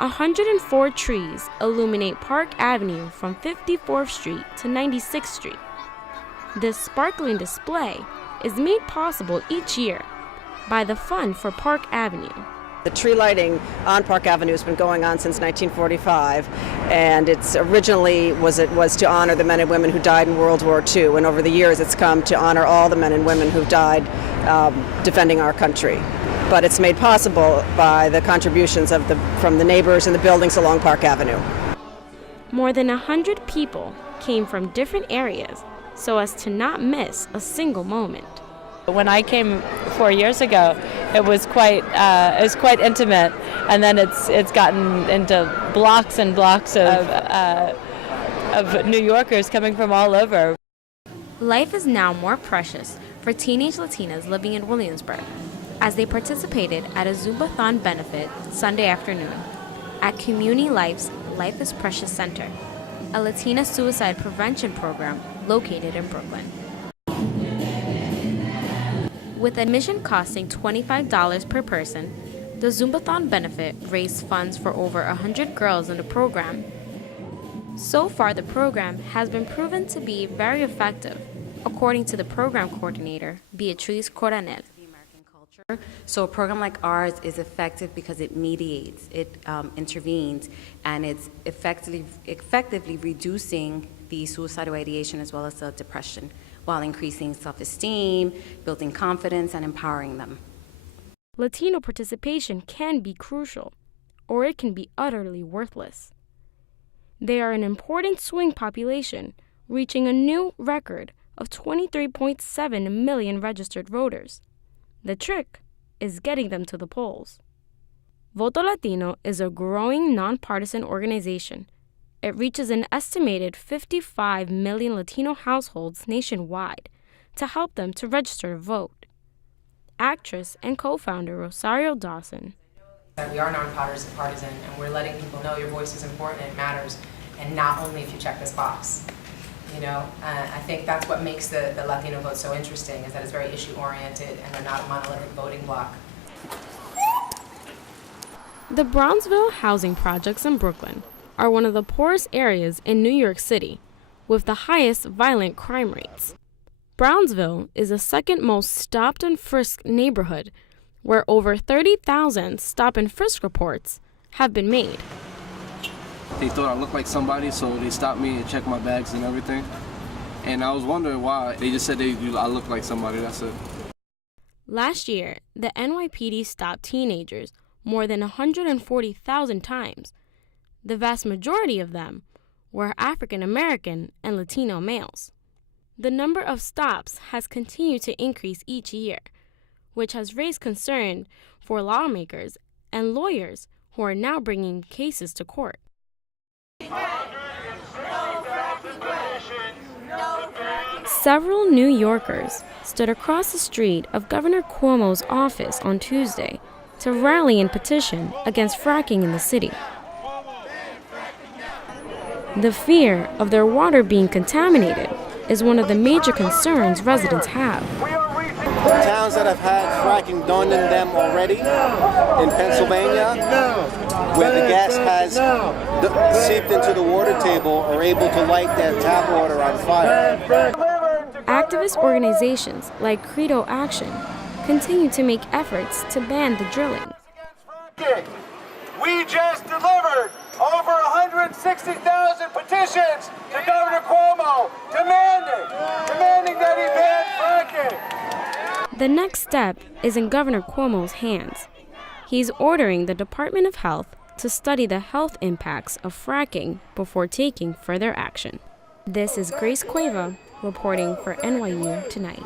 104 trees illuminate Park Avenue from 54th Street to 96th Street. This sparkling display is made possible each year by the Fund for Park Avenue. The tree lighting on Park Avenue has been going on since 1945, and it's originally was to honor the men and women who died in World War II, and over the years it's come to honor all the men and women who died defending our country. But it's made possible by the contributions from the neighbors and the buildings along Park Avenue. More than 100 people came from different areas so as to not miss a single moment. When I came 4 years ago, it was quite intimate, and then it's gotten into blocks and blocks of New Yorkers coming from all over. Life is now more precious for teenage Latinas living in Williamsburg as they participated at a Zumba-thon benefit Sunday afternoon at Community Life's Life is Precious Center, a Latina suicide prevention program located in Brooklyn. With admission costing $25 per person, the Zumba-thon benefit raised funds for over 100 girls in the program. So far, the program has been proven to be very effective, according to the program coordinator, Beatriz Coronel. So a program like ours is effective because it mediates, it intervenes, and it's effectively reducing the suicidal ideation as well as the depression, while increasing self-esteem, building confidence, and empowering them. Latino participation can be crucial, or it can be utterly worthless. They are an important swing population, reaching a new record of 23.7 million registered voters. The trick is getting them to the polls. Voto Latino is a growing nonpartisan organization. It reaches an estimated 55 million Latino households nationwide to help them to register to vote. Actress and co-founder Rosario Dawson. We are nonpartisan, and we're letting people know your voice is important and it matters, and not only if you check this box. I think that's what makes the Latino vote so interesting, is that it's very issue-oriented and they're not a monolithic voting bloc. The Brownsville housing projects in Brooklyn are one of the poorest areas in New York City, with the highest violent crime rates. Brownsville is the second most stopped and frisked neighborhood, where over 30,000 stop and frisk reports have been made. They thought I looked like somebody, so they stopped me and checked my bags and everything. And I was wondering why. They just said I looked like somebody, that's it. Last year, the NYPD stopped teenagers more than 140,000 times. The vast majority of them were African American and Latino males. The number of stops has continued to increase each year, which has raised concern for lawmakers and lawyers who are now bringing cases to court. Several New Yorkers stood across the street of Governor Cuomo's office on Tuesday to rally and petition against fracking in the city. The fear of their water being contaminated is one of the major concerns residents have. Towns that have had fracking done in them already, in Pennsylvania, where the gas has seeped into the water table, are able to light their tap water on fire. Activist organizations like Credo Action continue to make efforts to ban the drilling. We just delivered over 160,000 petitions to Governor Cuomo demanding that he ban fracking. The next step is in Governor Cuomo's hands. He's ordering the Department of Health to study the health impacts of fracking before taking further action. This is Grace.Cueva reporting for NYU Tonight.